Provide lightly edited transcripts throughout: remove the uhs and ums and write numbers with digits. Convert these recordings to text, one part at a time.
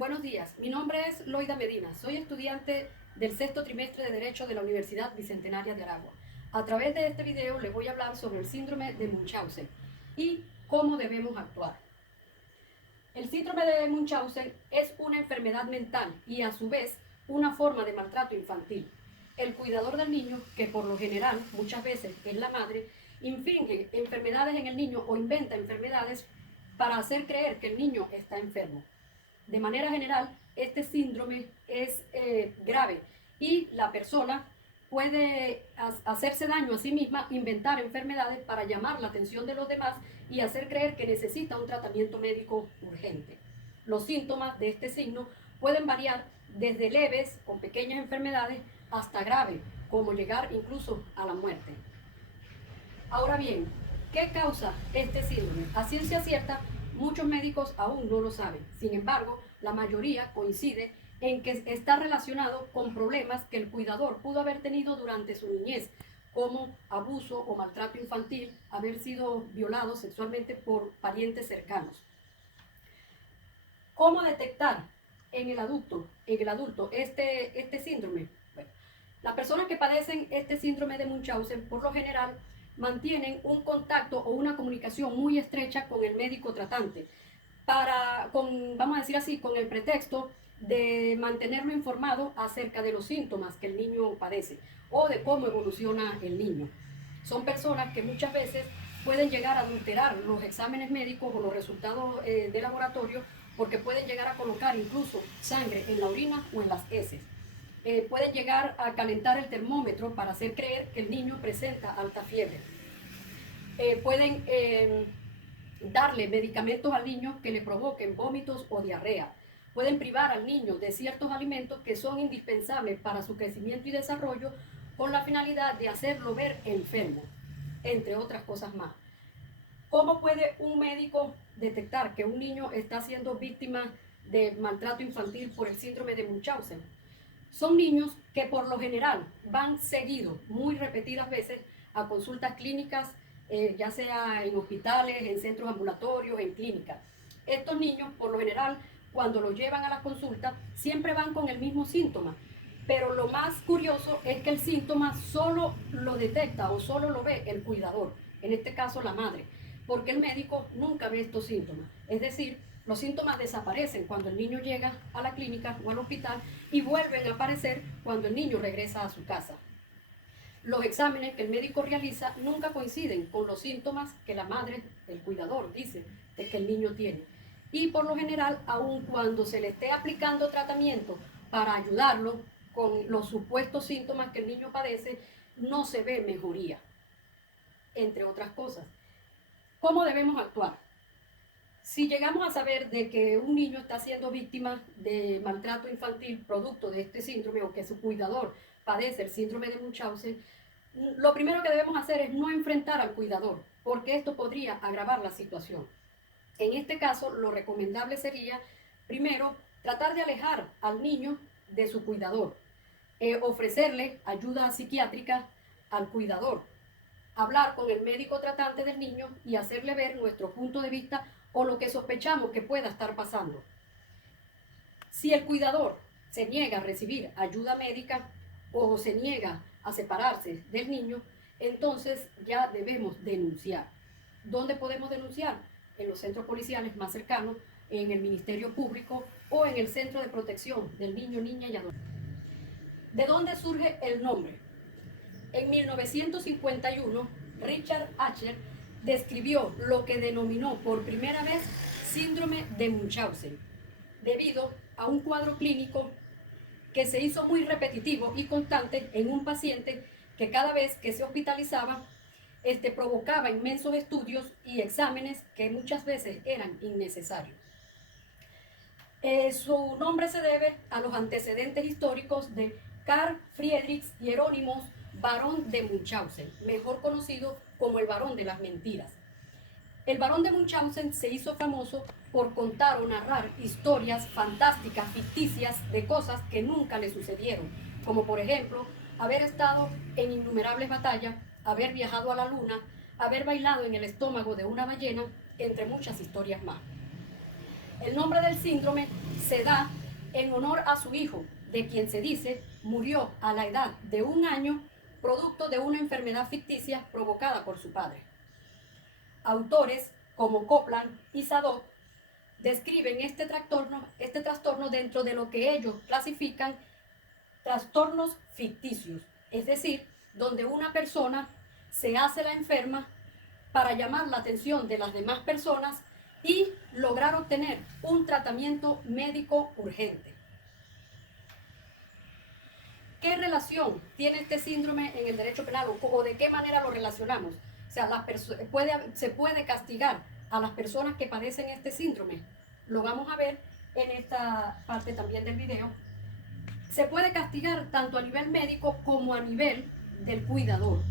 Buenos días, mi nombre es Loida Medina, soy estudiante del sexto trimestre de Derecho de la Universidad Bicentenaria de Aragua. A través de este video les voy a hablar sobre el síndrome de Munchausen y cómo debemos actuar. El síndrome de Munchausen es una enfermedad mental y a su vez una forma de maltrato infantil. El cuidador del niño, que por lo general muchas veces es la madre, infringe enfermedades en el niño o inventa enfermedades para hacer creer que el niño está enfermo. De manera general, este síndrome es grave y la persona puede hacerse daño a sí misma, inventar enfermedades para llamar la atención de los demás y hacer creer que necesita un tratamiento médico urgente. Los síntomas de este signo pueden variar desde leves, con pequeñas enfermedades, hasta graves, como llegar incluso a la muerte. Ahora bien, ¿qué causa este síndrome? A ciencia cierta, muchos médicos aún no lo saben. Sin embargo, la mayoría coincide en que está relacionado con problemas que el cuidador pudo haber tenido durante su niñez, como abuso o maltrato infantil, haber sido violado sexualmente por parientes cercanos. ¿Cómo detectar en el adulto este síndrome? Bueno, las personas que padecen este síndrome de Munchausen, por lo general, mantienen un contacto o una comunicación muy estrecha con el médico tratante, vamos a decir así, con el pretexto de mantenerlo informado acerca de los síntomas que el niño padece o de cómo evoluciona el niño. Son personas que muchas veces pueden llegar a adulterar los exámenes médicos o los resultados de laboratorio porque pueden llegar a colocar incluso sangre en la orina o en las heces. Pueden llegar a calentar el termómetro para hacer creer que el niño presenta alta fiebre. Pueden darle medicamentos al niño que le provoquen vómitos o diarrea. Pueden privar al niño de ciertos alimentos que son indispensables para su crecimiento y desarrollo con la finalidad de hacerlo ver enfermo, entre otras cosas más. ¿Cómo puede un médico detectar que un niño está siendo víctima de maltrato infantil por el síndrome de Munchausen? Son niños que por lo general van seguidos, muy repetidas veces, a consultas clínicas, ya sea en hospitales, en centros ambulatorios, en clínicas. Estos niños, por lo general, cuando los llevan a la consulta, siempre van con el mismo síntoma. Pero lo más curioso es que el síntoma solo lo detecta o solo lo ve el cuidador, en este caso la madre, porque el médico nunca ve estos síntomas. Es decir, los síntomas desaparecen cuando el niño llega a la clínica o al hospital y vuelven a aparecer cuando el niño regresa a su casa. Los exámenes que el médico realiza nunca coinciden con los síntomas que la madre, el cuidador, dice de que el niño tiene. Y por lo general, aun cuando se le esté aplicando tratamiento para ayudarlo con los supuestos síntomas que el niño padece, no se ve mejoría, entre otras cosas. ¿Cómo debemos actuar? Si llegamos a saber de que un niño está siendo víctima de maltrato infantil producto de este síndrome o que su cuidador padece el síndrome de Munchausen, lo primero que debemos hacer es no enfrentar al cuidador, porque esto podría agravar la situación. En este caso, lo recomendable sería, primero, tratar de alejar al niño de su cuidador, ofrecerle ayuda psiquiátrica al cuidador, hablar con el médico tratante del niño y hacerle ver nuestro punto de vista o lo que sospechamos que pueda estar pasando. Si el cuidador se niega a recibir ayuda médica o se niega a separarse del niño, entonces ya debemos denunciar. ¿Dónde podemos denunciar? En los centros policiales más cercanos, en el Ministerio Público o en el Centro de Protección del Niño, Niña y Adolescente. ¿De dónde surge el nombre? En 1951, Richard Archer describió lo que denominó por primera vez síndrome de Munchausen, debido a un cuadro clínico que se hizo muy repetitivo y constante en un paciente que cada vez que se hospitalizaba, provocaba inmensos estudios y exámenes que muchas veces eran innecesarios. Su nombre se debe a los antecedentes históricos de Carl Friedrich Hieronymus Barón de Munchausen, mejor conocido como el Barón de las Mentiras. El Barón de Munchausen se hizo famoso por contar o narrar historias fantásticas, ficticias, de cosas que nunca le sucedieron, como por ejemplo haber estado en innumerables batallas, haber viajado a la luna, haber bailado en el estómago de una ballena, entre muchas historias más. El nombre del síndrome se da en honor a su hijo, de quien se dice murió a la edad de 1 año producto de una enfermedad ficticia provocada por su padre. Autores como Copland y Sadot describen este trastorno dentro de lo que ellos clasifican trastornos ficticios, es decir, donde una persona se hace la enferma para llamar la atención de las demás personas y lograr obtener un tratamiento médico urgente. ¿Qué relación tiene este síndrome en el derecho penal o de qué manera lo relacionamos? O sea, se puede castigar a las personas que padecen este síndrome. Lo vamos a ver en esta parte también del video. Se puede castigar tanto a nivel médico como a nivel del cuidador.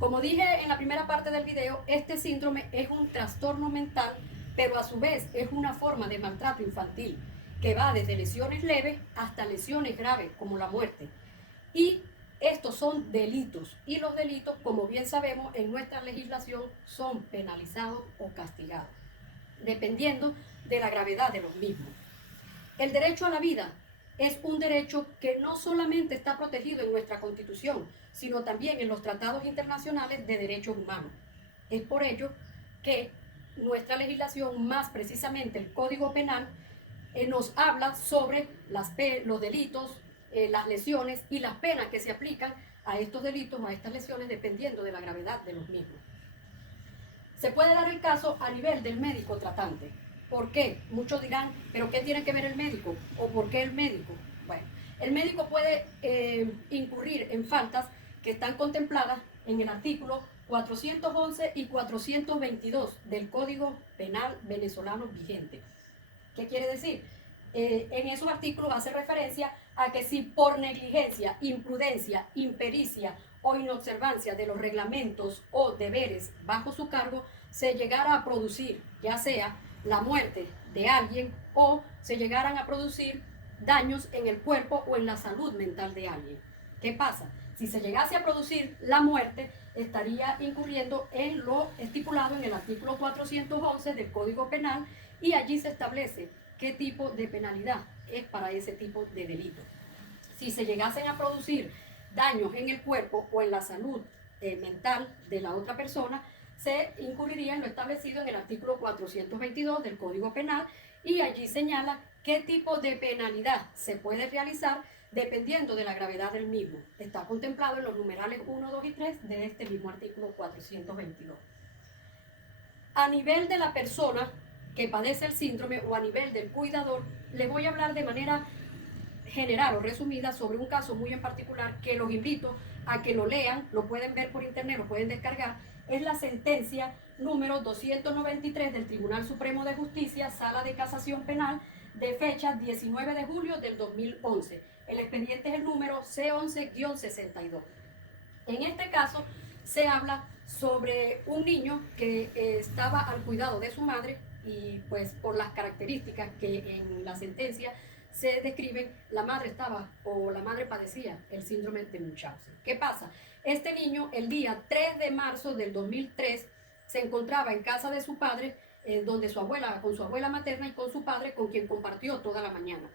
Como dije en la primera parte del video, este síndrome es un trastorno mental, pero a su vez es una forma de maltrato infantil que va desde lesiones leves hasta lesiones graves como la muerte. Y estos son delitos, y los delitos, como bien sabemos, en nuestra legislación son penalizados o castigados, dependiendo de la gravedad de los mismos. El derecho a la vida es un derecho que no solamente está protegido en nuestra Constitución, sino también en los tratados internacionales de derechos humanos. Es por ello que nuestra legislación, más precisamente el Código Penal, nos habla sobre los delitos, las lesiones y las penas que se aplican a estos delitos, a estas lesiones, dependiendo de la gravedad de los mismos. Se puede dar el caso a nivel del médico tratante. ¿Por qué? Muchos dirán, ¿pero qué tiene que ver el médico? ¿O por qué el médico? Bueno, el médico puede incurrir en faltas que están contempladas en el artículo 411 y 422 del Código Penal venezolano vigente. ¿Qué quiere decir? En esos artículos hace referencia a que si por negligencia, imprudencia, impericia o inobservancia de los reglamentos o deberes bajo su cargo se llegara a producir, ya sea la muerte de alguien o se llegaran a producir daños en el cuerpo o en la salud mental de alguien. ¿Qué pasa? Si se llegase a producir la muerte, estaría incurriendo en lo estipulado en el artículo 411 del Código Penal y allí se establece qué tipo de penalidad es para ese tipo de delito. Si se llegasen a producir daños en el cuerpo o en la salud mental de la otra persona, se incurriría en lo establecido en el artículo 422 del Código Penal y allí señala qué tipo de penalidad se puede realizar dependiendo de la gravedad del mismo. Está contemplado en los numerales 1, 2 y 3 de este mismo artículo 422. A nivel de la persona que padece el síndrome o a nivel del cuidador, les voy a hablar de manera general o resumida sobre un caso muy en particular que los invito a que lo lean, lo pueden ver por internet, lo pueden descargar. Es la sentencia número 293 del Tribunal Supremo de Justicia, Sala de Casación Penal, de fecha 19 de julio del 2011. El expediente es el número C11-62. En este caso se habla sobre un niño que estaba al cuidado de su madre y pues por las características que en la sentencia se describen, la madre padecía el síndrome de Munchausen. ¿Qué pasa? Este niño el día 3 de marzo del 2003 se encontraba en casa de su padre, con su abuela materna y con su padre, con quien compartió toda la mañana.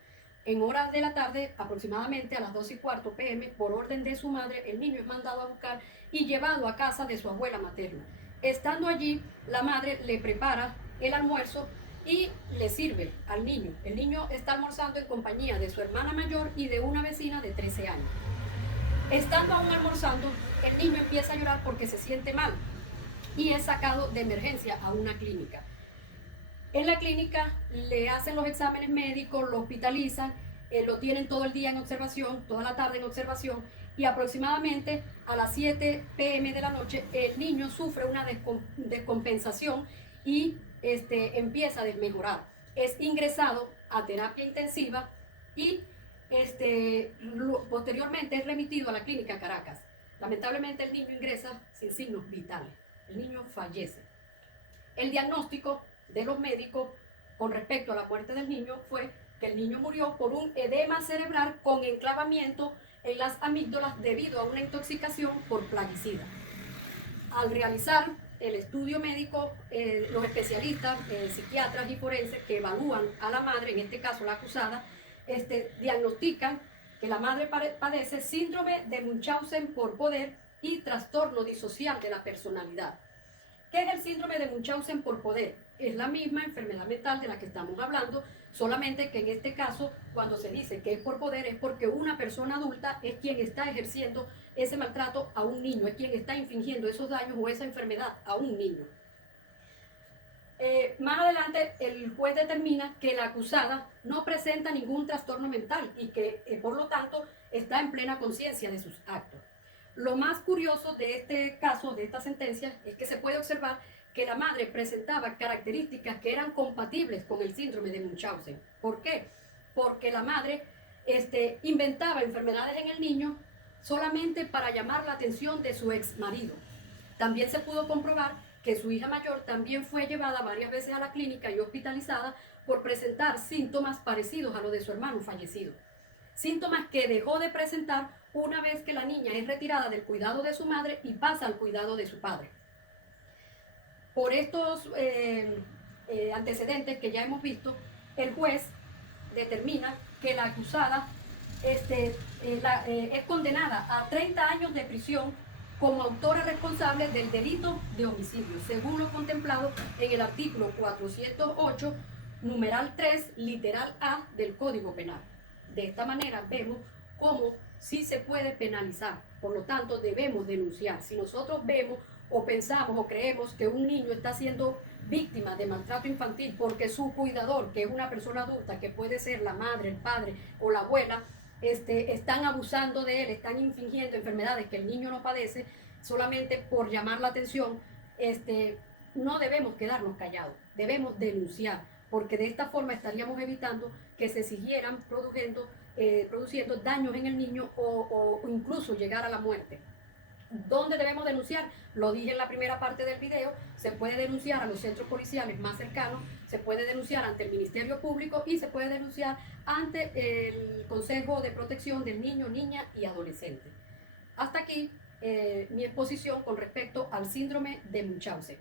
En horas de la tarde, aproximadamente a las 2:15 p.m., por orden de su madre, el niño es mandado a buscar y llevado a casa de su abuela materna. Estando allí, la madre le prepara el almuerzo y le sirve al niño. El niño está almorzando en compañía de su hermana mayor y de una vecina de 13 años. Estando aún almorzando, el niño empieza a llorar porque se siente mal y es sacado de emergencia a una clínica. En la clínica le hacen los exámenes médicos, lo hospitalizan, lo tienen todo el día en observación, toda la tarde en observación, y aproximadamente a las 7 p.m. de la noche el niño sufre una descompensación y empieza a desmejorar. Es ingresado a terapia intensiva y posteriormente es remitido a la clínica Caracas. Lamentablemente el niño ingresa sin signos vitales. El niño fallece. El diagnóstico de los médicos con respecto a la muerte del niño fue que el niño murió por un edema cerebral con enclavamiento en las amígdalas debido a una intoxicación por plaguicida. Al realizar el estudio médico, los especialistas, psiquiatras y forenses que evalúan a la madre, en este caso la acusada, diagnostican que la madre padece síndrome de Munchausen por poder y trastorno disocial de la personalidad. ¿Qué es el síndrome de Munchausen por poder? Es la misma enfermedad mental de la que estamos hablando, solamente que en este caso, cuando se dice que es por poder, es porque una persona adulta es quien está ejerciendo ese maltrato a un niño, es quien está infligiendo esos daños o esa enfermedad a un niño. Más adelante, el juez determina que la acusada no presenta ningún trastorno mental y que, por lo tanto, está en plena conciencia de sus actos. Lo más curioso de este caso, de esta sentencia, es que se puede observar que la madre presentaba características que eran compatibles con el síndrome de Munchausen. ¿Por qué? Porque la madre inventaba enfermedades en el niño solamente para llamar la atención de su ex marido. También se pudo comprobar que su hija mayor también fue llevada varias veces a la clínica y hospitalizada por presentar síntomas parecidos a los de su hermano fallecido. Síntomas que dejó de presentar una vez que la niña es retirada del cuidado de su madre y pasa al cuidado de su padre. Por estos antecedentes que ya hemos visto, el juez determina que la acusada es condenada a 30 años de prisión como autora responsable del delito de homicidio, según lo contemplado en el artículo 408, numeral 3, literal A del Código Penal. De esta manera vemos cómo sí se puede penalizar, por lo tanto debemos denunciar. Si nosotros vemos o pensamos o creemos que un niño está siendo víctima de maltrato infantil porque su cuidador, que es una persona adulta, que puede ser la madre, el padre o la abuela, están abusando de él, están infringiendo enfermedades que el niño no padece solamente por llamar la atención, no debemos quedarnos callados, debemos denunciar, porque de esta forma estaríamos evitando que se siguieran produciendo daños en el niño o incluso llegar a la muerte. ¿Dónde debemos denunciar? Lo dije en la primera parte del video, se puede denunciar a los centros policiales más cercanos, se puede denunciar ante el Ministerio Público y se puede denunciar ante el Consejo de Protección del Niño, Niña y Adolescente. Hasta aquí mi exposición con respecto al síndrome de Munchausen.